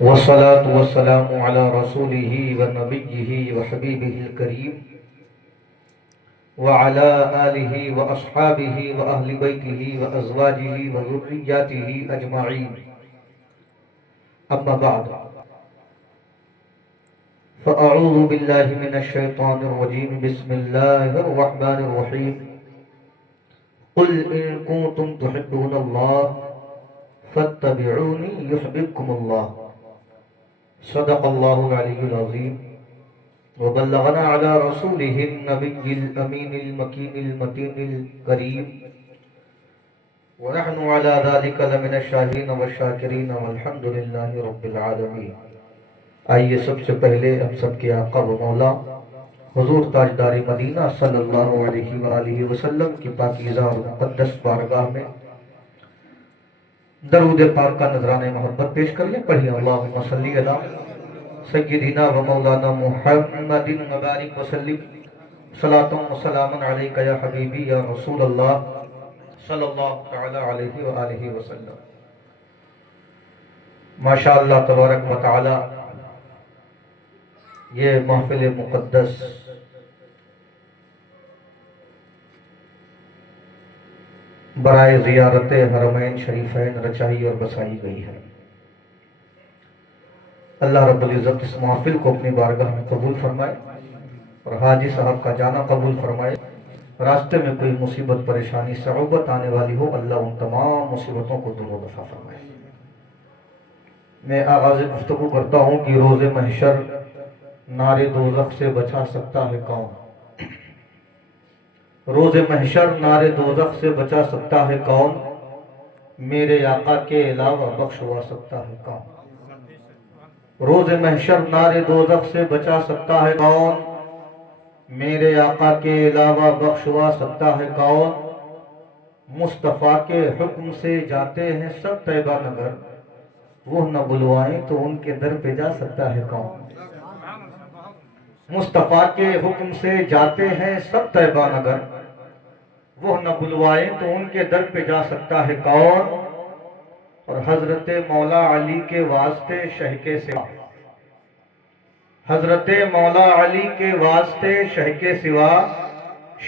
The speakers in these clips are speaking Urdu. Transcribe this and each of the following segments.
والصلاة والسلام على رسوله ونبيه وحبيبه الكريم وعلى آله وأصحابه وأهل بيته وأزواجه وذرياته أجمعين. أما بعد، فأعوذ بالله من الشيطان الرجيم. بسم الله الرحمن الرحيم. قل إن كنتم تحبون الله فاتبعوني يحببكم الله. صدق الله العلي العظيم. وبلغنا على رسوله النبي الأمين المكين المتين الكريم، ونحن على ذلك لمن الشاهدين والشاكرين والحمد لله رب العالمين. آئیے سب سے پہلے ہم سب کے آقا و مولا حضور تاجدار مدینہ صلی اللہ علیہ وآلہ وسلم کی پاکیزہ اور مقدس بارگاہ میں درود پاک کا نذرانہ محبت پیش کر لیں. پڑھیے اللہم صلی علی سیدنا و مولانا محمد مبارک وسلم. صلاۃ و سلام علیک یا حبیبی یا رسول اللہ صلی اللہ تعالی علیہ وآلہ وسلم. ماشاءاللہ تبارک و تعالی، یہ محفل مقدس برائے زیارت حرمین شریفین رچائی اور بسائی گئی ہے. اللہ رب العزت اس محفل کو اپنی بارگاہ میں قبول فرمائے اور حاجی صاحب کا جانا قبول فرمائے. راستے میں کوئی مصیبت پریشانی صعوبت آنے والی ہو، اللہ ان تمام مصیبتوں کو دور و دفع فرمائے. میں آغاز گفتگو کرتا ہوں کہ روز محشر نار دوزخ سے بچا سکتا ہے کون؟ روز محشر نار دوزخ سے بچا سکتا ہے کون؟ میرے آقا کے علاوہ بخشوا سکتا ہے کون؟ روز محشر نار دوزخ سے بچا سکتا ہے کون؟ میرے آقا کے علاوہ بخشوا سکتا ہے کون؟ مصطفیٰ کے حکم سے جاتے ہیں سب طیبہ نگر، وہ نہ بلوائیں تو ان کے در پہ جا سکتا ہے کون؟ مصطفیٰ کے حکم سے جاتے ہیں سب طیبہ نگر، وہ نہ بلوائیں تو ان کے در پہ جا سکتا ہے کون؟ اور حضرت مولا علی کے واسطے شہ کے سوا، حضرت مولا علی کے واسطے شہ کے سوا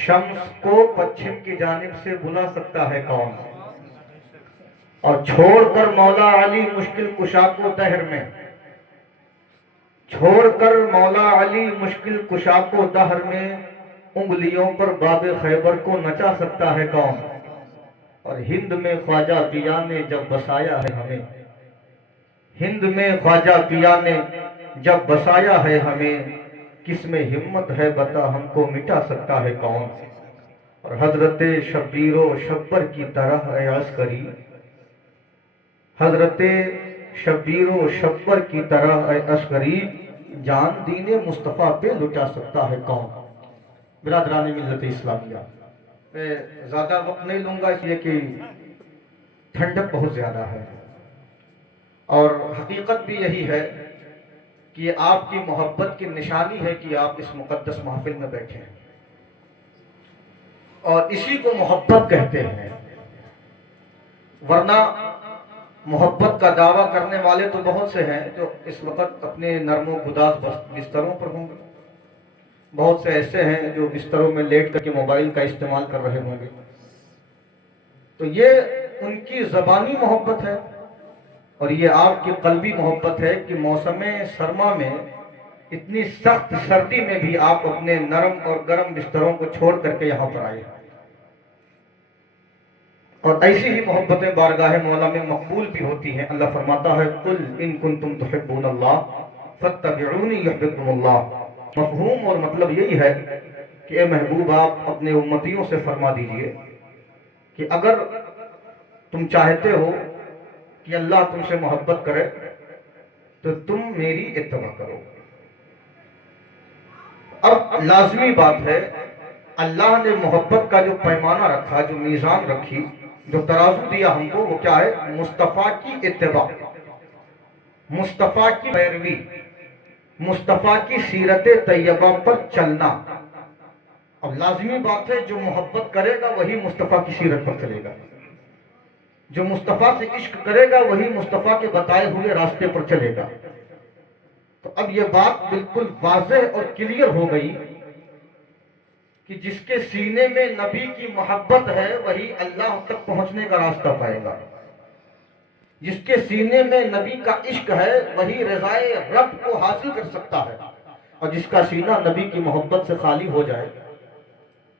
شمس کو پچھم کی جانب سے بلا سکتا ہے کون؟ اور چھوڑ کر مولا علی مشکل کشا کو دہر میں، چھوڑ کر مولا علی مشکل کشا کو دہر میں انگلیوں پر باب خیبر کو نچا سکتا ہے کون؟ اور ہند میں خواجہ پیا نے جب بسایا ہے ہمیں، ہند میں خواجہ پیا نے جب بسایا ہے ہمیں، کس میں ہمت ہے بتا ہم کو مٹا سکتا ہے کون؟ اور حضرت شبیر و شبر کی طرح اے عسکری، حضرت شبیر و شبر کی طرح اے عسکری، جان دین مصطفیٰ پہ لٹا سکتا ہے کون؟ برادران ملت اسلامیہ، میں زیادہ وقت نہیں لوں گا اس لیے کہ ٹھنڈک بہت زیادہ ہے، اور حقیقت بھی یہی ہے کہ آپ کی محبت کی نشانی ہے کہ آپ اس مقدس محفل میں بیٹھے ہیں، اور اسی کو محبت کہتے ہیں. ورنہ محبت کا دعویٰ کرنے والے تو بہت سے ہیں جو اس وقت اپنے نرم و گداز بستروں پر ہوں گے، بہت سے ایسے ہیں جو بستروں میں لیٹ کر کے موبائل کا استعمال کر رہے ہوں گے. تو یہ ان کی زبانی محبت ہے، اور یہ آپ کی قلبی محبت ہے کہ موسم سرما میں اتنی سخت سردی میں بھی آپ اپنے نرم اور گرم بستروں کو چھوڑ کر کے یہاں پر آئے. اور ایسی ہی محبتیں بارگاہ مولا میں مقبول بھی ہوتی ہیں. اللہ فرماتا ہے قل ان کنتم تحبون اللہ فاتبعونی یحببکم اللہ. مفہوم اور مطلب یہی ہے کہ اے محبوب آپ اپنے امتیوں سے فرما دیجئے کہ اگر تم چاہتے ہو کہ اللہ تم سے محبت کرے تو تم میری اتباع کرو. اب لازمی بات ہے، اللہ نے محبت کا جو پیمانہ رکھا، جو میزان رکھی، جو ترازو دیا ہم کو، وہ کیا ہے؟ مصطفیٰ کی اتباع، مصطفیٰ کی پیروی، مصطفیٰ کی سیرت طیبہ پر چلنا. اب لازمی بات ہے جو محبت کرے گا وہی مصطفیٰ کی سیرت پر چلے گا. جو مصطفیٰ سے عشق کرے گا وہی مصطفیٰ کے بتائے ہوئے راستے پر چلے گا۔ تو اب یہ بات بالکل واضح اور کلیئر ہو گئی کہ جس کے سینے میں نبی کی محبت ہے وہی اللہ تک پہنچنے کا راستہ پائے گا، جس کے سینے میں نبی کا عشق ہے وہی رضائے رب کو حاصل کر سکتا ہے، اور جس کا سینہ نبی کی محبت سے خالی ہو جائے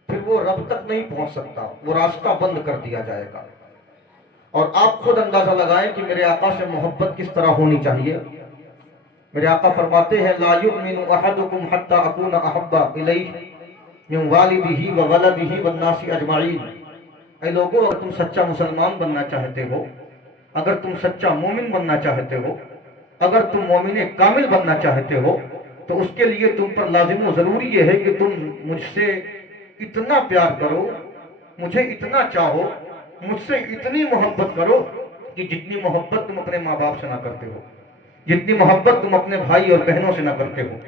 پھر وہ رب تک نہیں پہنچ سکتا، وہ راستہ بند کر دیا جائے گا۔ اور آپ خود اندازہ لگائیں کہ میرے آقا سے محبت کس طرح ہونی چاہیے۔ میرے آقا فرماتے ہیں لا یؤمن احدکم حتی اکون احب الیہ من والدہ وولدہ والناس اجمعین۔ اے لوگو، اگر تم سچا مسلمان بننا چاہتے ہو، اگر تم سچا مومن بننا چاہتے ہو، اگر تم مومن کامل بننا چاہتے ہو، تو اس کے لیے تم پر لازم و ضروری یہ ہے کہ تم مجھ سے اتنا پیار کرو، مجھے اتنا چاہو، مجھ سے اتنی محبت کرو کہ جتنی محبت تم اپنے ماں باپ سے نہ کرتے ہو، جتنی محبت تم اپنے بھائی اور بہنوں سے نہ کرتے ہو،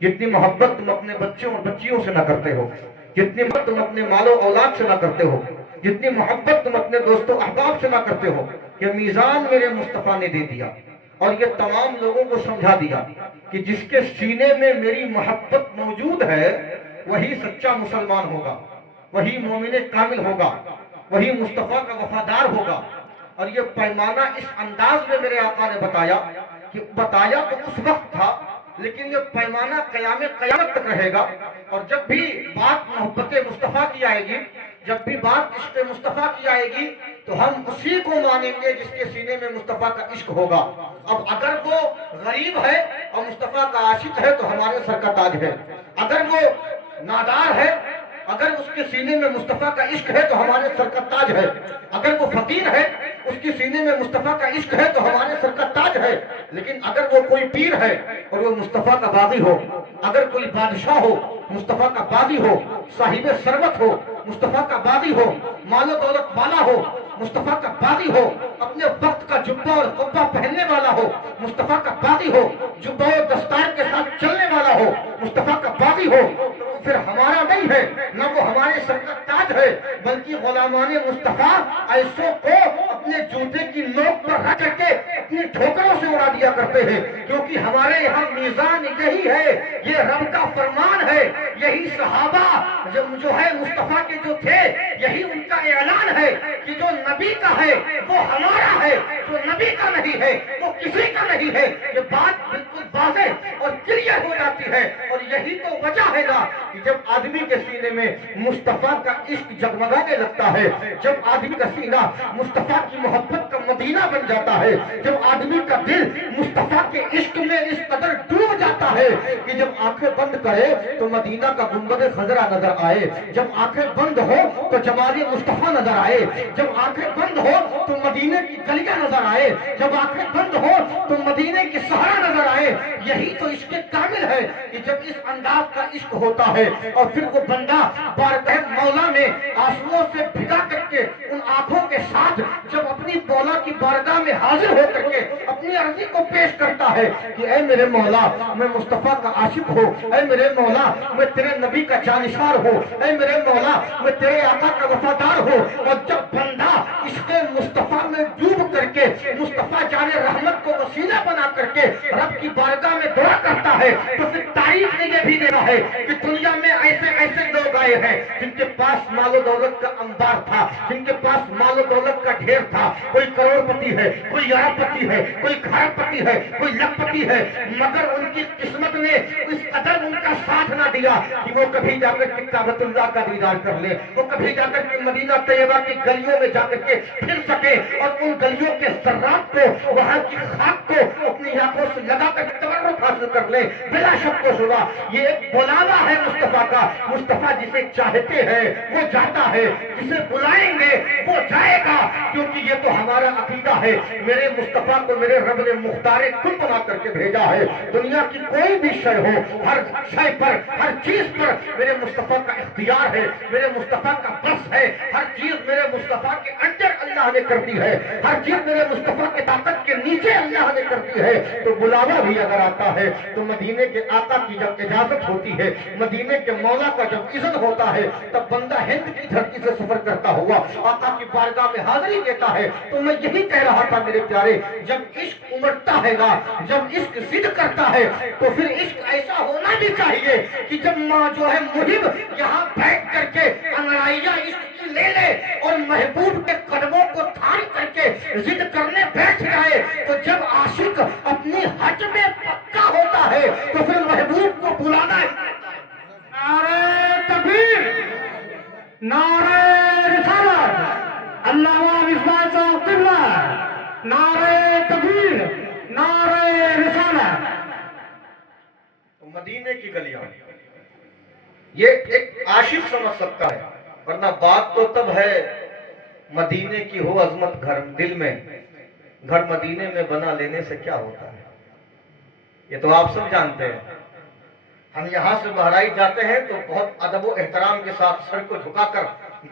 جتنی محبت تم اپنے بچوں اور بچیوں سے نہ کرتے ہو، جتنی محبت تم اپنے مال و اولاد سے نہ کرتے ہو، جتنی محبت تم اپنے دوست و احباب سے نہ کرتے ہو، یہ میزان میرے مصطفیٰ نے دے دیا اور یہ تمام لوگوں کو سمجھا دیا کہ جس کے سینے میں میری محبت موجود ہے وہی سچا مسلمان ہوگا، وہی مومن کامل ہوگا، وہی مصطفیٰ کا وفادار ہوگا۔ اور یہ پیمانہ اس انداز میں میرے آقا نے بتایا کہ بتایا تو اس وقت تھا، لیکن یہ پیمانہ قیامت تک رہے گا۔ اور جب بھی بات محبت مصطفیٰ کی آئے گی، جب بھی بات عشق مصطفیٰ کی آئے گی، تو ہم اسی کو مانیں گے جس کے سینے میں مصطفیٰ کا عشق ہوگا۔ اب اگر وہ غریب ہے اور مصطفیٰ کا عاشق ہے تو ہمارے سر کا تاج ہے، اگر وہ نادار ہے، اگر اس کے سینے میں مصطفیٰ کا عشق ہے تو ہمارے سر کا تاج ہے، اگر وہ فقیر ہے، اس کے سینے میں مصطفیٰ کا عشق ہے تو ہمارے سر کا تاج ہے۔ لیکن اگر وہ کوئی پیر ہے اور وہ مصطفیٰ کا باغی ہو، اگر کوئی بادشاہ ہو، مصطفیٰ کا باغی ہو، صاحب ثروت ہو، مصطفیٰ کا باغی ہو، مال و دولت والا ہو، مصطفیٰ کا باغی ہو، اپنے وقت کا جبہ اور قبہ پہننے والا ہو، مصطفیٰ کا باغی ہو، جبہ و دستار کے ساتھ چلنے والا ہو، مصطفیٰ کا باغی ہو، پھر ہمارا نہیں ہے، نہ وہ ہمارے سر کا تاج ہے، بلکہ غلامان مصطفیٰ ایسوں کو اپنے جوتے کی نوک پر رکھ کے اپنی ٹھوکروں سے اڑا دیا کرتے ہیں، کیونکہ ہمارے یہاں میزان یہی ہے، یہ رب کا فرمان ہے، یہی صحابہ جو ہے مصطفیٰ کے جو تھے یہی ان کا اعلان ہے کہ جو نبی کا ہے وہ ہمارا ہے، جو نبی کا نہیں ہے وہ کسی کا نہیں ہے۔ یہ بات بالکل واضح اور کلیئر ہو جاتی ہے، اور یہی تو وجہ ہے نا کہ جب آدمی کے سینے میں مصطفیٰ کا عشق جگمگانے لگتا ہے، جب آدمی کا سینہ مصطفیٰ کی محبت کا مدینہ بن جاتا ہے، جب آدمی کا دل مصطفیٰ کے عشق میں اس قدر ڈوب جاتا ہے کہ جب آنکھیں بند کرے تو مدینہ کا گنبد خضرا نظر آئے، جب آنکھیں بند ہو تو جمال مصطفیٰ نظر آئے، جب آنکھیں بند ہو تو مدینے کی گلیاں نظر آئے، جب آنکھیں بند ہو تو مدینے کی صحرا نظر آئے۔ یہی تو عشق کامل ہے کہ جب اس انداز کا عشق ہوتا ہے اور پھر وہ بندہ بارگاہ مولا میں آنسوؤں سے بھگا کر کے ان آنکھوں کے ساتھ جب اپنی مولا کی بارگاہ میں حاضر ہو کر کے اپنی عرضی کو پیش کرتا ہے کہ اے میرے مولا میں مصطفیٰ کا عاشق ہوں، اے میرے مولا میں تیرے نبی کا جانشار ہوں، اے میرے مولا میں تیرے آقا کا وفادار ہوں، اور جب بندہ عشق مصطفیٰ میں ڈوب کر کے مصطفیٰ جان رحمت کو وسیلہ بنا کر کے رب کی بارگاہ میں دعا کرتا ہے تو پھر تاریخ نے یہ بھی دینا ہے کہ دنیا میں ایسے لوگ آئے ہیں جن کے پاس مال و دولت کا انبار تھا، جن کے پاس مال و دولت کا ڈھیر تھا، کوئی کروڑ پتی ہے، کوئی ارب پتی ہے، کوئی کھرب پتی ہے، کوئی لکھ پتی ہے، مگر ان کی قسمت نے اس قدر ان کا ساتھ نہ دیا کہ وہ کبھی جا کر کے کعبۃ اللہ کا دیدار کر لے، وہ کبھی جا کر کے مدینہ طیبہ کی گلیوں میں جا کر کے پھر سکے اور ان گلیوں کے ذرات کو، وہاں کی خاک کو اپنی آنکھوں سے لگا کر تبرک حاصل کر لے۔ بلا شک و شبہ یہ ایک بلاوا ہے مصطفیٰ کا، مصطفیٰ جسے چاہتے ہیں وہ جاتا ہے، جسے بلائیں گے وہ جائے گا، کیونکہ یہ تو ہمارا عقیدہ ہے۔ میرے مصطفیٰ کو میرے رب نے مختار کل بنا کر کے بھیجا ہے. دنیا کی کوئی بھی شے ہو، ہر شے پر، ہر چیز پر میرے مصطفیٰ کا اختیار ہے، میرے مصطفیٰ کا بس ہے. ہر چیز میرے مصطفیٰ کے انڈر اللہ نے کر دی ہے، ہر چیز میرے مصطفیٰ کے طاقت کے نیچے اللہ نے کر دی ہے. تو بلاوا بھی اگر آتا ہے تو مدینے کے آقا کی جب اجازت ہوتی ہے، مدینے کے مولا کا جب اذن ہوتا ہے، تب بندہ ہند کی دھرتی سے سفر کرتا ہوا آقا کی بارگاہ میں حاضری دیتا ہے. تو میں یہی کہہ رہا تھا میرے پیارے، جب عشق امڑتا ہے گا، جب عشق ضد کرتا ہے، تو پھر عشق ایسا ہونا بھی چاہیے کہ جب ماں جو ہے محب یہاں بیٹھ کر کے انگڑائیاں عشق کی لے لے اور محبوب کے قدموں کو تھام کر کے ضد کرنے بیٹھ جائے، تو جب عاشق اپنی حج میں پکا ہوتا ہے تو پھر محبوب کو بلانا ہے. نعرہ تکبیر، نعرہ رسالت، علامہ مصباح صاحب قبلہ، نعرہ تکبیر، نعرہ رسالت. مدینے کی گلیاں یہ ایک عاشق سمجھ سکتا ہے، ورنہ بات تو تب ہے مدینے کی ہو عظمت گھر دل میں، گھر مدینے میں بنا لینے سے کیا ہوتا ہے. یہ تو آپ سب جانتے ہیں. ہم یہاں سے بہرائی جاتے ہیں تو بہت ادب و احترام کے ساتھ سر کو جھکا کر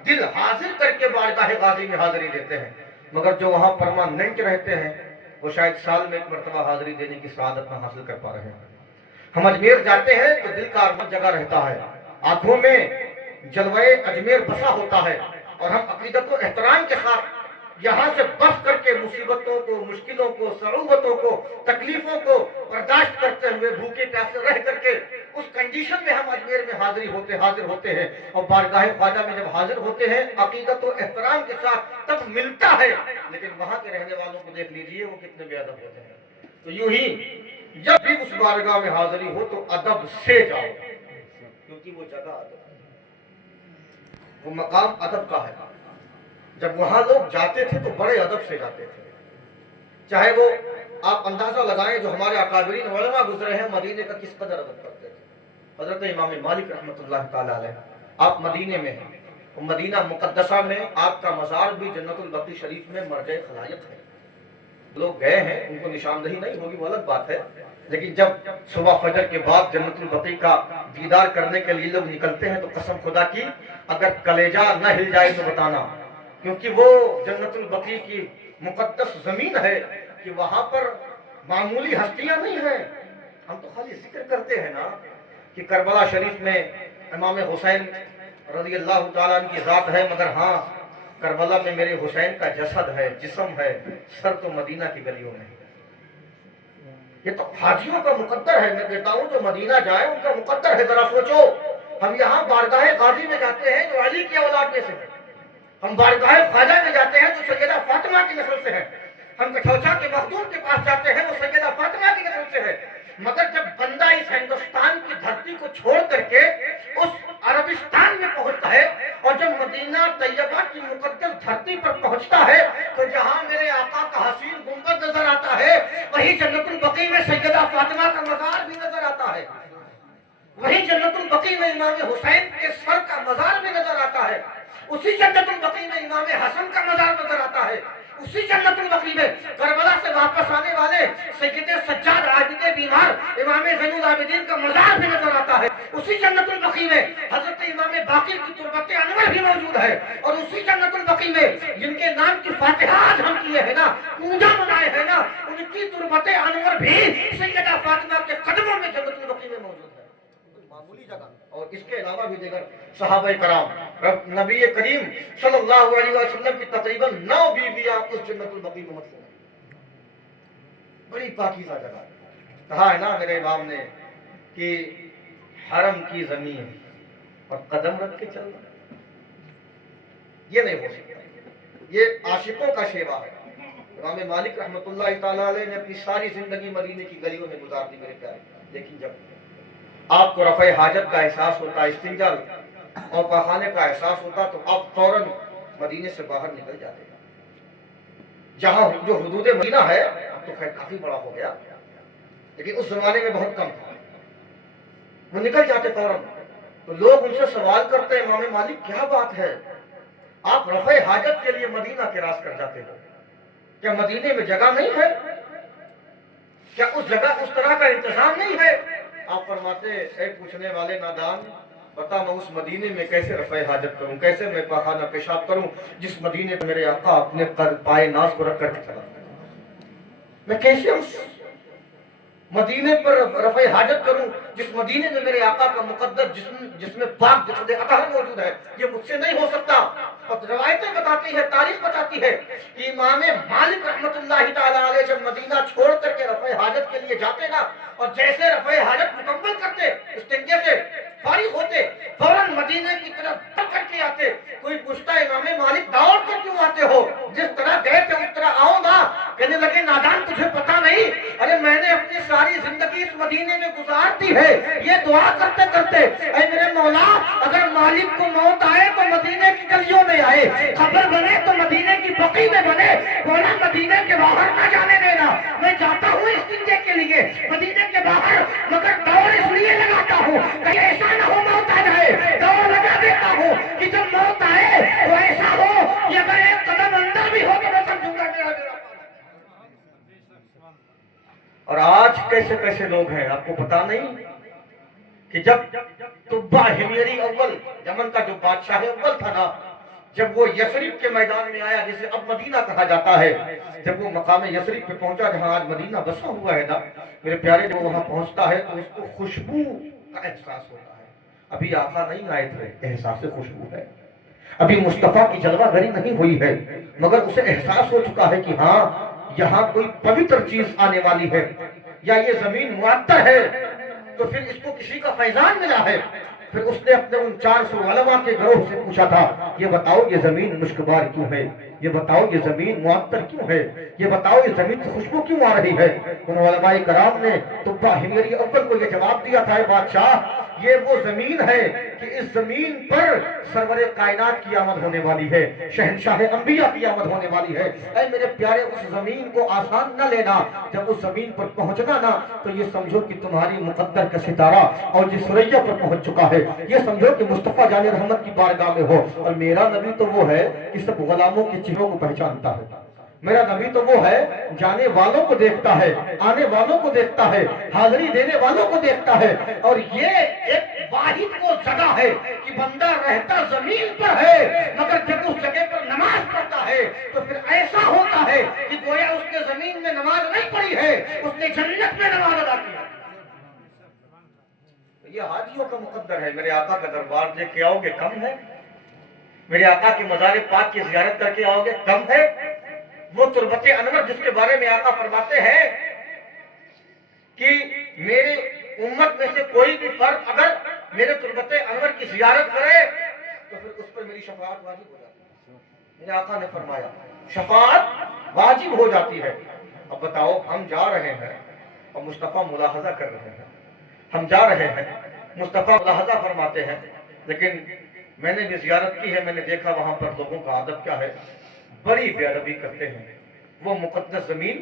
دل حاضر کر کے بارگاہ غازی میں حاضری دیتے ہیں، مگر جو وہاں پرماننٹ رہتے ہیں وہ شاید سال میں ایک مرتبہ حاضری دینے کی سعادت نہ حاصل کر پا رہے ہیں. ہم اجمیر جاتے ہیں تو دل کا ارمان جگہ رہتا ہے، آنکھوں میں جلوہ اجمیر بسا ہوتا ہے، اور ہم عقیدت و احترام کے ساتھ یہاں سے بس کر کے مصیبتوں کو، مشکلوں کو، صعوبتوں کو، تکلیفوں کو برداشت کرتے ہوئے بھوکے پیاسے رہ کر کے اس کنڈیشن میں ہم اجمیر میں حاضر ہوتے ہیں. اور بارگاہ خواجہ میں جب حاضر ہوتے ہیں عقیدت و احترام کے ساتھ تب ملتا ہے. لیکن وہاں کے رہنے والوں کو دیکھ لیجئے وہ کتنے بے ادب ہوتے ہیں. تو یوں ہی جب بھی اس بارگاہ میں حاضری ہو تو ادب سے جاؤ، کیونکہ وہ جگہ ادب ہے، وہ مقام ادب کا ہے. جب وہاں لوگ جاتے تھے تو بڑے ادب سے جاتے تھے. چاہے وہ آپ اندازہ لگائیں جو ہمارے اکابرین علماء گزرے ہیں مدینے کا کس قدر ادب کرتے تھے. حضرت امام مالک رحمۃ اللہ تعالی علیہ، آپ مدینے میں ہیں، مدینہ مقدسہ میں آپ کا مزار بھی جنت البقیع شریف میں مرجع خلائق ہے. لوگ گئے ہیں، ان کو نشاندہی نہیں ہوگی وہ الگ بات ہے، لیکن جب صبح فجر کے بعد جنت البقیع کا دیدار کرنے کے لیے لوگ نکلتے ہیں تو قسم خدا کی اگر کلیجہ نہ ہل جائے تو بتانا، کیونکہ وہ جنت البقیع کی مقدس زمین ہے کہ وہاں پر معمولی ہستیاں نہیں ہیں. ہم تو خالی ذکر کرتے ہیں نا کہ کربلا شریف میں امام حسین رضی اللہ تعالیٰ عنہ کی ذات ہے، مگر ہاں کربلا میں میرے حسین کا جسد ہے، جسم ہے، سر تو مدینہ کی گلیوں میں. یہ تو حاجیوں کا مقدر ہے. میں کہتا ہوں جو مدینہ جائے ان کا مقدر ہے. ذرا سوچو، ہم یہاں بارگاہ غازی میں جاتے ہیں جو علی کی اولاد میں سے ہیں، ہم بارگاہ خواجہ میں جاتے ہیں جو سیدہ فاطمہ کی نسل سے ہے، ہم کچھوچا کے مخدوم کے پاس جاتے ہیں وہ سیدہ فاطمہ کی نسل سے ہے. مگر جب بندہ اس ہندوستان کی دھرتی کو چھوڑ کر کے اس عربستان میں پہنچتا ہے اور جب مدینہ طیبہ کی مقدس دھرتی پر پہنچتا ہے تو جہاں میرے آقا کا حسین گنبد نظر آتا ہے وہی جنت البقیع میں سیدہ فاطمہ کا مزار بھی نظر آتا ہے، وہی جنت البقیع میں امام حسین کے سر کا مزار بھی نظر آتا ہے، اسی جنت البقیع میں امام حسن کا مزار نظر آتا ہے، اسی جنت البقیع میں کربلا سے واپس آنے والے سید سجاد عابد بیمار امام زین العابدین کا مزار بھی نظر آتا ہے، اسی جنت البقیع میں حضرت امام باقر کی تربت انور بھی موجود ہے، اور اسی جنت البقیع میں جن کے نام کی فاتحات ہم کیے ہیں نا، پوجا منائے ہیں نا، ان کی تربت انور بھی سیدہ فاطمہ کے قدموں میں جنت البقیع میں موجود ہے. معمولی جگہ. اور اس کے علاوہ بھی دیگر صحابہ کرام، نبی کریم صلی اللہ علیہ وسلم کی تقریباً 9 بیویاں اس جنت البقیع میں مدفون ہیں. بڑی پاکیزہ جگہ. کہا ہے نا میرے امام نے کہ حرم کی زمین اور قدم رکھ کے چلنا، یہ نہیں ہو سکتا. یہ عاشقوں کا شیوا ہے. امام مالک رحمۃ اللہ تعالی علیہ نے اپنی ساری زندگی مدینے کی گلیوں میں گزار دی میرے پیارے. لیکن جب آپ کو رفع حاجت کا احساس ہوتا، استنجا اور پاخانے کا احساس ہوتا تو آپ فوراً مدینے سے باہر نکل جاتے. جہاں جو حدود مدینہ ہے اب تو خیر کافی بڑا ہو گیا، لیکن اس زمانے میں بہت کم تھا، وہ نکل جاتے فوراً. تو لوگ ان سے سوال کرتے ہیں امام مالک کیا بات ہے، آپ رفع حاجت کے لیے مدینہ کے راس کر جاتے ہو، کیا مدینے میں جگہ نہیں ہے؟ کیا اس جگہ اس طرح کا انتظام نہیں ہے؟ آپ فرماتے اے پوچھنے والے نادان، بتا میں اس مدینے میں کیسے رفع حاجت کروں، کیسے میں پاخانہ پیشاب کروں جس مدینے میں میرے آقا اپنے پائے ناز کو رکھ کر کے چلا، میں کیسے اس مدینے پر رفع حاجت کروں جس مدینے میں میرے آقا کا مقدس جس میں پاک جسد اطہر موجود ہے؟ یہ مجھ سے نہیں ہو سکتا۔ اور روایتیں بتاتی ہے، تاریخ بتاتی ہے کہ امام مالک رحمت اللہ تعالیٰ علیہ جب مدینہ چھوڑ کر کے رفع حاجت کے لیے جاتے نا، اور جیسے رفع حاجت مکمل کرتے، استنجے سے فارغ ہوتے، فوراً مدینے کی طرف بڑھ کر کے آتے۔ کوئی پوچھتا امام مالک دوڑ کر کیوں آتے ہو؟ جس طرح گئے تھے اس طرح آؤ نا۔ کہنے لگے نادان تجھے پتا نہیں، ارے میں نے اپنی ساری زندگی اس مدینے میں گزار دی ہے یہ دعا کرتے کرتے، اے میرے مولا اگر مالک کو موت آئے تو مدینے کی گلیوں میں آئے، قبر بنے تو مدینے کی بقی میں بنے، مولا مدینے کے باہر نہ جانے دینا۔ میں جاتا ہوں استنجے کے لیے مدینے کے باہر، مگر دوڑ اس لیے لگاتا ہوں کہ ایسا نہ ہو موت آ جائے، دوڑ لگا دیتا ہوں کہ جب موت آئے تو ایسا ہو کہ اگر ایک قدم اندر بھی ہو تو میں سمجھوں گا میرا میرا۔ اور آج کیسے کیسے لوگ ہیں آپ کو پتا نہیں کہ جب طبع حمیری اول یمن کا جو بادشاہ اول تھا نا، جب وہ یثرب کے میدان میں آیا جسے اب مدینہ کہا جاتا ہے، جب وہ مقام یثرب پہ پہنچا جہاں آج مدینہ بسا ہوا ہے نا، میرے پیارے جب وہاں پہنچتا ہے تو اس کو خوشبو کا احساس ہوتا ہے۔ ابھی آقا نہیں آئے تھے، احساس خوشبو ہے، ابھی مصطفیٰ کی جلوہ گری نہیں ہوئی ہے، مگر اسے احساس ہو چکا ہے کہ ہاں یہاں کوئی پوتر چیز آنے والی ہے، یا یہ زمین معطر ہے۔ تو پھر اس کو کسی کا فیضان ملا ہے، پھر اس نے اپنے ان 400 علماء کے گروہ سے پوچھا تھا یہ بتاؤ یہ زمین مشکبار کیوں ہے، یہ بتاؤ یہ زمین معطر کیوں ہے، یہ بتاؤ یہ زمین سے خوشبو کیوں آ رہی ہے؟ ان علماء کرام نے طبع حمیری اول کو یہ جواب دیا تھا، اے بادشاہ یہ وہ زمین ہے کہ اس زمین پر سرور کائنات کی آمد ہونے والی ہے، شہنشاہ انبیاء کی آمد ہونے والی ہے۔ اے میرے پیارے اس زمین کو آسان نہ لینا، جب اس زمین پر پہنچنا نا تو یہ سمجھو کہ تمہاری مقدر کا ستارہ اور جس سریا پر پہنچ چکا ہے، یہ سمجھو کہ مصطفیٰ جان رحمت کی بارگاہ میں ہو۔ اور میرا نبی تو وہ ہے کہ سب غلاموں کے چہروں کو پہچانتا ہے، میرا نبی تو وہ ہے جانے والوں کو دیکھتا ہے، آنے والوں کو دیکھتا ہے، حاضری دینے والوں کو دیکھتا ہے۔ اور یہ ایک واحد وہ جگہ ہے کہ بندہ رہتا زمین پر ہے مگر جب اس جگہ پر نماز پڑھتا ہے تو پھر ایسا ہوتا ہے کہ گویا اس نے زمین میں نماز نہیں پڑھی ہے، اس نے جنت میں نماز ادا کی۔ یہ حاجیوں کا مقدر ہے۔ میرے آقا کا دربار دیکھ کے آؤ گے کم ہے؟ میرے آقا کی مزار پاک کی زیارت کر کے آؤ گے کم ہے؟ وہ تربت انور جس کے بارے میں آقا فرماتے ہیں کہ میرے امت میں سے کوئی بھی فرد اگر میرے تربت انور کی زیارت کرے تو پھر اس پر میری شفاعت واجب ہو جاتی ہے۔ میرے آقا نے فرمایا شفاعت واجب ہو جاتی ہے۔ اب بتاؤ ہم جا رہے ہیں اور مصطفیٰ ملاحظہ کر رہے ہیں، ہم جا رہے ہیں مصطفیٰ ملاحظہ فرماتے ہیں، لیکن میں نے بھی زیارت کی ہے، میں نے دیکھا وہاں پر لوگوں کا ادب کیا ہے، بڑی بے ادبی کرتے ہیں۔ وہ مقدس زمین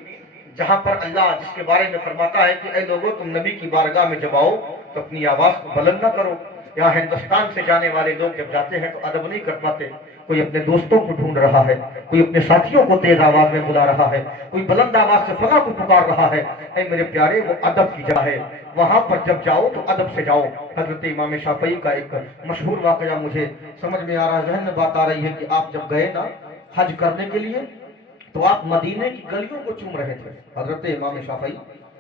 جہاں پر اللہ جس کے بارے میں فرماتا ہے کہ اے لوگوں تم نبی کی بارگاہ میں جب آؤ تو اپنی آواز کو بلند نہ کرو۔ یہاں ہندوستان سے جانے والے لوگ جب جاتے ہیں تو ادب نہیں کر پاتے، کوئی اپنے دوستوں کو ڈھونڈ رہا ہے، کوئی اپنے ساتھیوں کو تیز آواز میں بلا رہا ہے، کوئی بلند آواز سے فلاں کو پکار رہا ہے۔ اے میرے پیارے وہ ادب کی جگہ ہے، وہاں پر جب جاؤ تو ادب سے جاؤ۔ حضرت امام شافعی کا ایک مشہور واقعہ مجھے سمجھ میں آ رہا ہے، ذہن میں بات آ رہی ہے کہ آپ جب گئے نا حج کرنے کے لیے تو آپ مدینے کی گلیوں کو چوم رہے تھے۔ حضرت امام شافعی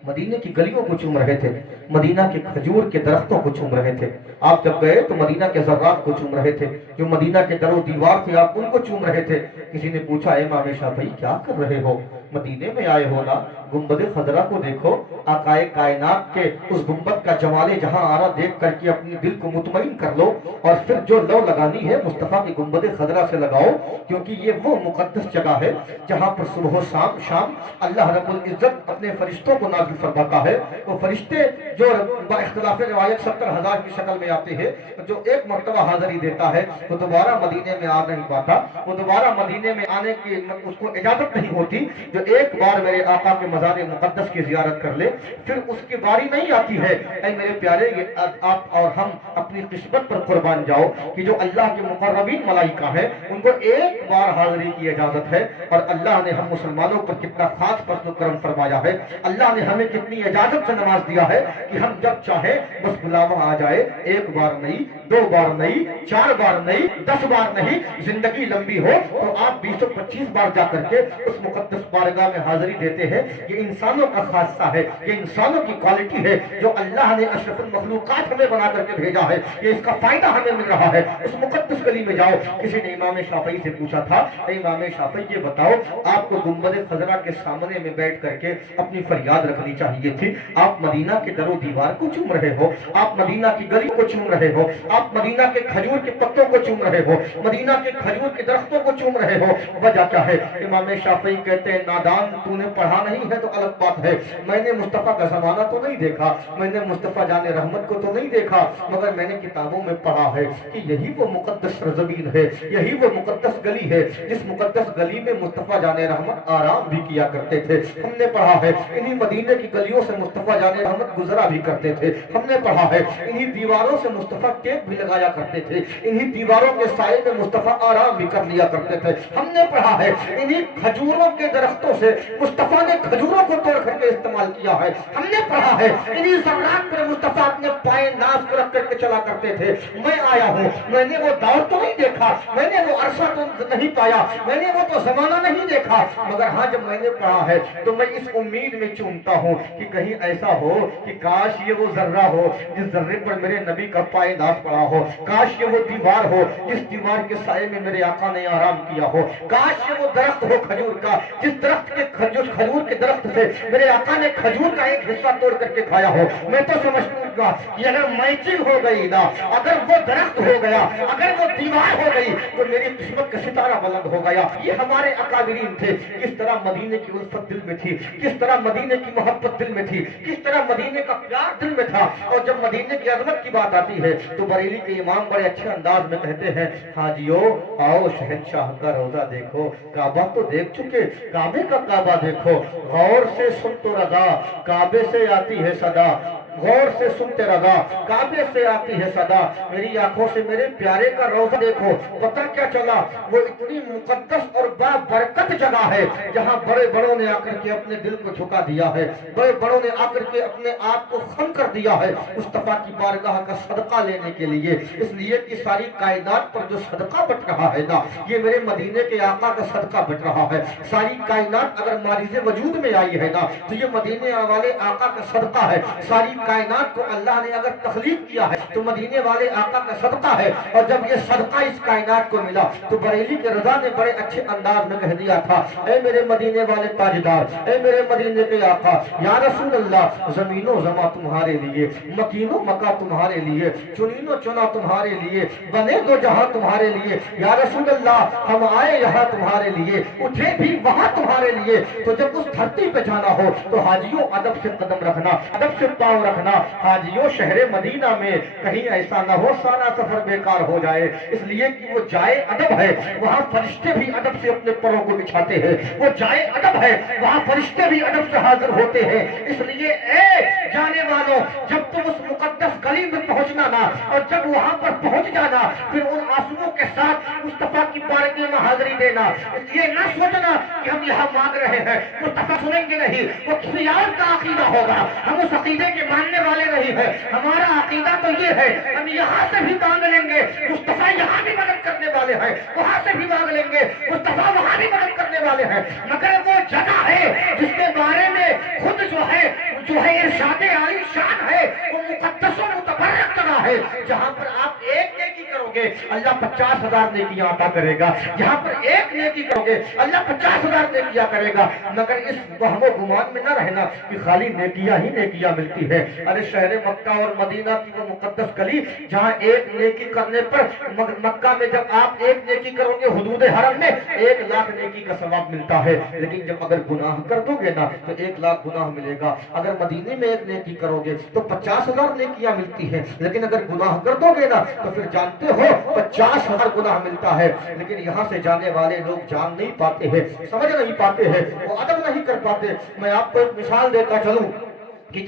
مدینے کی گلیوں کو چوم رہے تھے، مدینہ کے کھجور کے درختوں کو چوم رہے تھے۔ آپ جب گئے تو مدینہ کے ذرات کو چوم رہے تھے، جو مدینہ کے در و دیوار تھے آپ ان کو چوم رہے تھے۔ کسی نے پوچھا اے امام شافعی کیا کر رہے ہو؟ مدینے میں آئے ہو نا، گنبد خضرا کو دیکھو، آقائے کائنات کے اس گنبد کا جمال جہاں آرا دیکھ کر کے اپنے دل کو مطمئن کر لو، اور پھر جو لو لگانی ہے مصطفیٰ کی گنبد خضرا سے لگاؤ، کیونکہ یہ وہ مقدس جگہ ہے جہاں پر صبح و شام اللہ رب العزت اپنے فرشتوں کو نازل فرماتا ہے۔ وہ فرشتے جو با اختلاف روایت 70,000 کی شکل میں آتے ہیں، جو ایک مرتبہ حاضری دیتا ہے وہ دوبارہ مدینے میں آ نہیں پاتا، وہ دوبارہ مدینے میں آنے کی اس کو اجازت نہیں ہوتی۔ جو ایک بار میرے آقا کے مزار مقدس کی زیارت کر لے، پھر اس کی باری نہیں آتی ہے اے میرے پیارے یہ آپ اور ہم اپنی قسمت پر قربان جاؤ کہ جو اللہ کے مقربین ملائکہ ہیں ان کو ایک بار حاضری کی اجازت ہے، اور اللہ نے ہم مسلمانوں پر کتنا خاص فضل و کرم فرمایا ہے، اللہ نے ہمیں کتنی اجازت سے نماز دیا ہے کہ ہم جب چاہیں بس بلاوا آ جائے، ایک بار نہیں، دو بار نہیں، 4 بار نہیں، 10 بار نہیں، زندگی لمبی ہو تو آپ 20 و 25 بار جا کر کے اس مقدس بارگاہ میں حاضری دیتے ہیں۔ یہ انسانوں کا خاصہ ہے، یہ انسانوں کی کوالٹی ہے جو اللہ نے اشرف المخلوقات ہمیں بنا کر کے بھیجا ہے، یہ اس کا فائدہ ہمیں مل رہا ہے۔ اس مقدس گلی میں جاؤ، کسی نے امام شافعی سے پوچھا تھا اے امام شافعی یہ بتاؤ آپ کو گنبد خضرا کے سامنے میں بیٹھ کر کے اپنی فریاد رکھنی چاہیے تھی، آپ مدینہ کے در و دیوار کو چوم رہے ہو، آپ مدینہ کی گلی کو چوم رہے ہو، آپ مدینہ کے کھجور کے پتوں کو چوم رہے ہو، مدینہ کے کھجور کے درختوں کو چوم رہے ہو، وجہ کیا ہے؟ امام شافعی کہتے ہیں نادان تو نے پڑھا نہیں ہے تو الگ بات ہے، میں نے مصطفیٰ کا زمانہ تو نہیں دیکھا، میں نے مصطفیٰ جان رحمت کو تو نہیں دیکھا، مگر میں نے کتابوں میں پڑھا ہے کہ یہی وہ مقدس سرزمین ہے، یہی وہ مقدس گلی ہے جس مقدس گلی میں مصطفیٰ جان رحمت آرام بھی کیا کرتے تھے۔ ہم نے پڑھا ہے انہی مدینے کی گلیوں سے مصطفیٰ جان رحمت گزرا بھی کرتے تھے، ہم نے پڑھا ہے انہی دیواروں سے مصطفیٰ ٹیپ بھی لگایا کرتے تھے، انہی دیواروں کے سائے میں مصطفیٰ آرام بھی کر لیا کرتے تھے، ہم نے پڑھا ہے انہی کھجوروں کے درختوں سے مصطفیٰ نے کھجوروں کو توڑ کر کے استعمال کیا ہے، ہم نے پڑھا ہے انہی ذرات پر مصطفیٰ اپنے پائے ناز کو رکھ کر کے چلا کرتے تھے۔ میں آیا ہوں، میں نے وہ دور تو نہیں دیکھا، میں نے وہ عرصہ تو نہیں پایا، میں نے وہ تو زمانہ نہیں دیکھا، مگر ہاں جب میں نے پڑھا ہے تو میں اس امید میں چومتا ہوں کہ کہیں ایسا ہو کہ کاش یہ وہ ذرہ ہو جس ذرے پر میرے نبی کا پائے ناز پڑا ہو، کاش یہ وہ دیوار ہو جس دیوار کے سائے میں میرے آقا نے آرام کیا ہو، کاش یہ وہ درخت ہو کھجور کا جس درخت کے کھجور کے درخت سے میرے آقا نے کھجور کا ایک حصہ توڑ کر کے کھایا ہو۔ میں تو سمجھتا ہوں کہ اگر میچنگ ہو گئی نا، اگر وہ درخت ہو گیا، اگر وہ دیوار ہو گئی تو میری قسمت کا ستارہ بلند ہو گیا۔ یہ ہمارے اکابرین تھے، کس طرح مدینے کی الفت دل میں تھی، کس طرح مدینے کی محبت دل میں تھی، کس طرح مدینے کا پیار دل میں تھا۔ اور جب مدینے کی عظمت کی بات آتی ہے تو بریلی کے امام بڑے اچھے انداز میں کہتے ہیں حاجیو آؤ شہنشاہ کا روزہ دیکھو، کعبہ تو دیکھ چکے، کعبے کا کعبہ دیکھو، غور سے سن تو رضا کعبے سے آتی ہے صدا، غور سے سنتے رضا کعبے سے آتی ہے صدا، میری آنکھوں سے میرے پیارے کا روزہ دیکھو، پتہ کیا چلا وہ اتنی مقدس اور با برکت جگہ ہے جہاں بڑے بڑوں نے آ کر کے اپنے دل کو جھکا دیا ہے، بڑے بڑوں نے آ کر کے اپنے آپ کو خم کر دیا ہے مصطفیٰ کی بارگاہ کا صدقہ لینے کے لیے، اس لیے کہ ساری کائنات پر جو صدقہ بٹ رہا ہے نا یہ میرے مدینے کے آقا کا صدقہ بٹ رہا ہے۔ ساری کائنات اگر ماریز وجود میں آئی ہے نا تو یہ مدینے والے آقا کا صدقہ ہے، ساری کائنات کو اللہ نے اگر تخلیق کیا ہے تو مدینے والے آقا کا صدقہ ہے، اور جب یہ صدقہ اس کائنات کو ملا تو بریلی کے رضا نے بڑے اچھے انداز میں کہہ دیا تھا اے میرے مدینے والے تاجدار، اے میرے مدینے کے آقا، یا رسول اللہ زمین و زماں تمہارے لیے، مکین و مکہ تمہارے لیے، چنین و چنا تمہارے لیے، بنے دو جہاں تمہارے لیے، یا رسول اللہ ہم آئے یہاں تمہارے لیے، اٹھے بھی وہاں تمہارے لیے، تو جب اس دھرتی پہ جانا ہو تو حاجیوں ادب سے قدم رکھنا، ادب سے پاؤں رکھنا، حاجیوں شہر مدینہ میں کہیں ایسا نہ ہو سارا سفر بیکار ہو جائے، اس لیے کہ وہ جائے ادب ہے، وہاں فرشتے بھی ادب سے اپنے پروں کو بچھاتے ہیں، وہ جائے ادب ہے وہاں فرشتے بھی ادب سے حاضر ہوتے ہیں، اس لیے اے جانے والوں جب تم اس مقدس گلی میں پہنچنا نا اور جب وہاں پر پہنچ جانا پھر ان آنسوؤں کے ساتھ مصطفیٰ کی بارگاہ میں حاضری دینا، اس لیے نہ سوچنا کہ ہم یہاں مانگ رہے ہیں مصطفیٰ سنیں گے نہیں، وہ خیال کا عقیدہ ہوگا، ہم اس عقیدے کے ماننے والے نہیں ہیں، ہمارا عقیدہ تو یہ ہے ہم یہاں سے بھی مانگ لیں گے مصطفیٰ یہاں بھی مدد کرنے والے ہیں، وہاں سے بھی مانگ لیں گے مصطفیٰ وہاں بھی مدد کرنے والے ہیں، مگر وہ جگہ ہے جس کے بارے میں خود جو ہے ارشاد عالی شان ہے وہ مقدس و متبرک جگہ ہے، جہاں پر آپ ایک نیکی کرو گے اللہ 50,000 نیکیاں عطا کرے گا، جہاں پر ایک نیکی کرو گے اللہ 50,000 نیکیاں کرے گا، مگر اس وہم و گمان میں نہ رہنا کہ خالی نیکیاں ہی نیکیاں ملتی ہے۔ ارے شہر مکہ اور مدینہ کی وہ مقدس گلی جہاں ایک نیکی کرنے پر مکہ میں جب آپ ایک نیکی کرو گے حدود حرم میں 1,00,000 نیکی کا ثواب ملتا ہے، لیکن جب اگر گناہ کر دو گے نا تو 1,00,000 گناہ ملے گا، اگر مدینے میں ایک نیکی کرو گے تو 50,000 نیکیاں ملتی ہیں، لیکن اگر گناہ کر دو گے نا تو پھر جانتے ہو ہو 50,000 گناہ ملتا ہے، لیکن یہاں سے جانے والے لوگ جان نہیں پاتے ہیں، سمجھ نہیں پاتے ہیں، وہ ادب نہیں کر پاتے۔ میں آپ کو ایک مثال دیتا چلوں کہ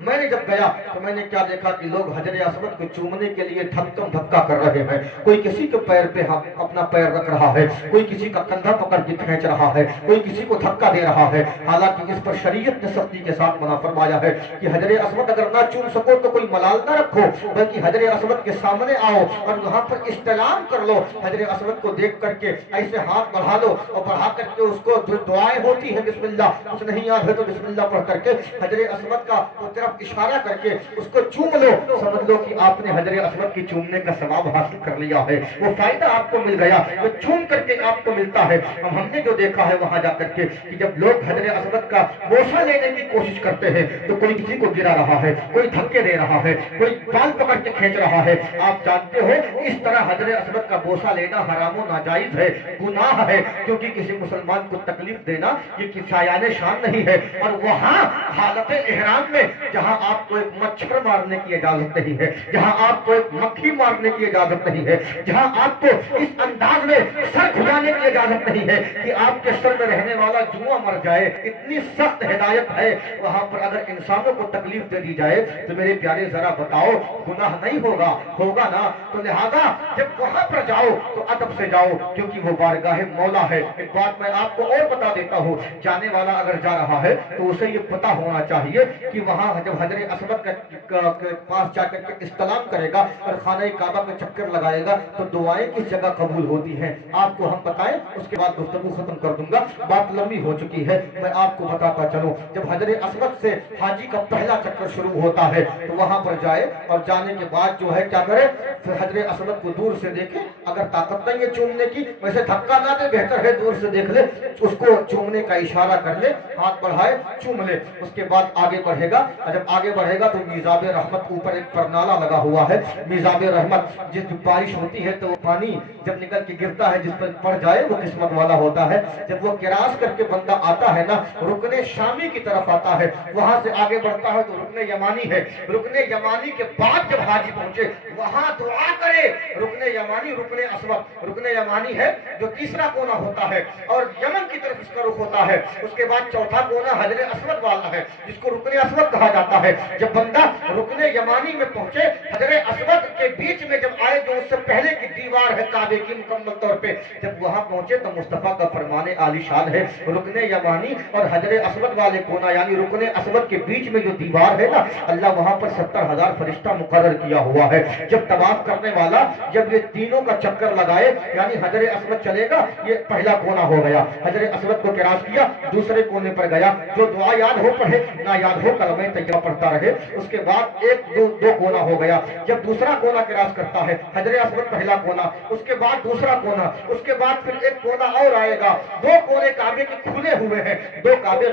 میں نے جب گیا تو میں نے کیا دیکھا کہ لوگ حجر اسود کو چومنے کے لیے دھکم دھکا کر رہے ہیں، کوئی کسی کے پیر پہ اپنا پیر رکھ رہا ہے، کوئی کسی کا کندھا پکڑ کے کھینچ رہا ہے، کوئی کسی کو دھکا دے رہا ہے۔ حالانکہ اس پر شریعت نے سختی کے ساتھ منع فرمایا ہے کہ حجر اسود اگر نہ چوم سکو تو کوئی ملال نہ رکھو، بلکہ حجر اسود کے سامنے آؤ اور وہاں پر استلام کر لو، حجر اسود کو دیکھ کر کے ایسے ہاتھ بڑھا لو اور بڑھا کر کے اس کو جو دعائیں ہوتی ہیں بسم اللہ، کچھ نہیں یاد ہے تو بسم اللہ پڑھ کر کے حجر اسود کا طرف اشارہ کر کے اس کو چوم لو، سمجھ لو کہ آپ نے حجر اسود کی چومنے کا ثواب حاصل کر لیا ہے، وہ فائدہ آپ کو مل گیا جو چوم کر کے آپ کو ملتا ہے۔ اب ہم نے جو دیکھا ہے وہاں جا کر کے کہ جب لوگ حجر اسود کا بوسہ لینے کی کوشش کرتے ہیں تو کوئی کسی کو گرا رہا ہے، کوئی دھکے دے رہا ہے، کوئی بال پکڑ کے کھینچ رہا ہے۔ آپ جانتے ہو اس طرح حجر اسود کا بوسہ لینا حرام و ناجائز ہے، گناہ ہے، کیونکہ کسی مسلمان کو تکلیف دینا یہ کفایان شان نہیں ہے۔ اور وہاں حالت احرام میں جہاں آپ کو ایک مچھر مارنے کی اجازت نہیں ہے، جہاں آپ کو ایک مکھی مارنے کی اجازت نہیں ہے، جہاں آپ کو اس انداز میں سر کھجانے کی اجازت نہیں ہے کہ آپ کے سر میں رہنے والا جواں مر جائے، اتنی سخت ہدایت ہے، وہاں پر اگر انسانوں کو تکلیف دے دی جائے تو میرے پیارے ذرا بتاؤ گناہ نہیں ہوگا نا؟ تو لہذا جب وہاں پر جاؤ تو ادب سے جاؤ، کیونکہ وہ بارگاہ مولا ہے۔ ایک بات میں آپ کو اور بتا دیتا ہوں، جانے والا اگر جا رہا ہے تو اسے یہ پتا ہونا چاہیے کہ وہاں جب حجر اسود کے پاس جا کر کے استلام کرے گا اور خانہ کعبہ میں چکر لگائے گا تو دعائیں کس جگہ قبول ہوتی ہیں آپ کو ہم بتائیں، اس کے بعد گفتگو ختم کر دوں گا، بات لمبی ہو چکی ہے۔ میں آپ کو بتاتا چلوں، جب حجر اسود سے حاجی کا پہلا چکر شروع ہوتا ہے تو وہاں پر جائے اور جانے کے بعد جو ہے کیا کرے، پھر حجر اسود کو دور سے دیکھے، اگر طاقت نہیں ہے چومنے کی ویسے دھکا نہ دے، بہتر ہے دور سے دیکھ لے، اس کو چومنے کا اشارہ کر لے، ہاتھ بڑھائے چوم لے، اس کے بعد آگے بڑھے گا۔ جب آگے بڑھے گا تو میزاب رحمت اوپر ایک پرنالہ لگا ہوا ہے، میزاب رحمت، جس بارش ہوتی ہے تو وہ پانی جب نکل کے گرتا ہے، جس پر پڑ جائے وہ قسمت والا ہوتا ہے۔ جب وہ کراس کر کے بندہ آتا ہے نا، رکن شامی کی طرف آتا ہے، وہاں سے آگے بڑھتا ہے تو رکن یمانی ہے، رکن یمانی کے بعد جب حاجی پہنچے وہاں دعا کرے، رکن یمانی رکن اسود، رکن یمانی ہے جو تیسرا کونا ہوتا ہے اور یمن کی طرف اس کا رخ ہوتا ہے، اس کے بعد چوتھا کونا حجر اسود والا ہے جس کو رکن اسود کہا جاتا ہے۔ جب بندہ رکن یمانی میں پہنچے، حجر اسود کے بیچ میں جب آئے جو اس سے پہلے کی دیوار ہے کعبے کی مکمل طور پہ، جب وہاں پہنچے تو مصطفیٰ کا فرمان عالی شان ہے، رکن یمانی اور حجر اسود والے کونا یعنی رکن اسود کے بیچ میں جو دیوار ہے نا، اللہ وہاں پر 70,000 فرشتہ مقرر کیا ہوا ہے۔ جب طواف کرنے والا جب یہ تینوں کا چکر لگائے یعنی حجر اسود چلے گا، یہ پہلا کونا ہو گیا، حجر اسود کو کراس کیا، دوسرے کونے پر گیا، جو دعا یاد ہو پڑھے نہ یاد ہو کلمہ طیبہ پڑھتا رہے، اس کے بعد دو کونا ہو گیا۔ جب دوسرا کونا کراس کرتا ہے، حجر اسود پہلا کونا، اس کے بعد دوسرا کونا، اس کے بعد پھر ایک کونا اور آئے گا، دو کونے کعبے کے کھلے ہوئے ہیں، دو کونے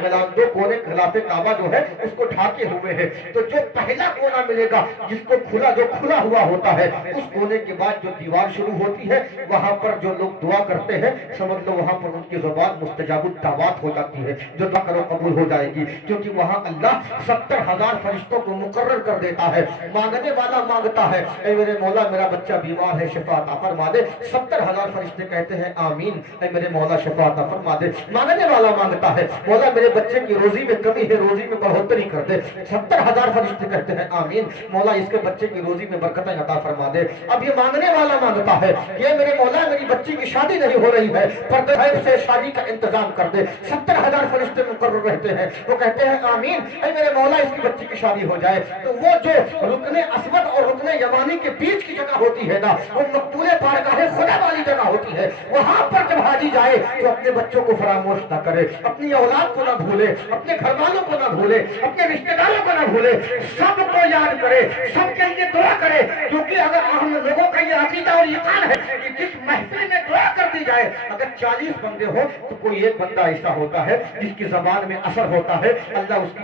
غلاف کعبہ جو ہے اس کو ڈھاکے ہوئے ہیں، تو جو پہلا کونا ملے گا جس کو جو کھلا ہوا ہوتا ہے، اس کونے کے بعد جو دیوار شروع ہوتی ہے وہاں پر جو لوگ دعا کرتے ہیں سمجھ لو وہاں پر ان کی زبان مستجاب الدعوات ہو جاتی ہے، جو دعا کرو قبول ہو جائے گی، کیونکہ وہاں اللہ 70,000 فرشتوں کو مقرر کر دیتا ہے۔ مانگنے والا مانگتا ہے، اے میرے مولا میرا بچہ بیمار ہے شفا عطا فرما دے، 70,000 فرشتے کہتے ہیں آمین، اے میرے مولا شفا عطا فرما دے۔ مانگنے والا مانگتا ہے، مولا میرے بچے کی روزی میں کمی ہے، روزی میں بڑھوتری کر دے، 70,000 فرشتے کہتے ہیں آمین، مولا اس کے بچے کی روزی میں برکتیں عطا فرما دے۔ اب یہ مانگنے والا مانگتا ہے، یہ میرے مولا میری بچی کی شادی نہیں ہو رہی ہے، پردے سے شادی کا انتظام کر دے، 70,000 فرشتے مقرر رہتے ہیں، وہ کہتے ہیں آمین، اے میرے مولا اس کی بچی کی شادی ہو جائے۔ تو وہ جو رکن اسود اور رکن یمانی کے بیچ کی جگہ ہوتی ہے نا، وہ مقبول بارگاہ خدا والی جگہ ہوتی ہے، وہاں پر جب حاجی جائے تو اپنے بچوں کو فراموش نہ کرے، اپنی اولاد کو نہ بھولے، اپنے گھر والوں کو نہ بھولے، اپنے رشتہ داروں کو نہ بھولے، سب کو یاد کرے، سب کے لیے دعا کرے، کیونکہ اگر ہم لوگوں کا یہ عقیدہ اور یقین ہے کہ جس محفل میں دعا کر دی جائے اگر 40 بندے ہو تو کوئی ایک بندہ ایسا ہوتا ہے جس کی زبان میں اثر ہوتا ہے، اللہ اس کی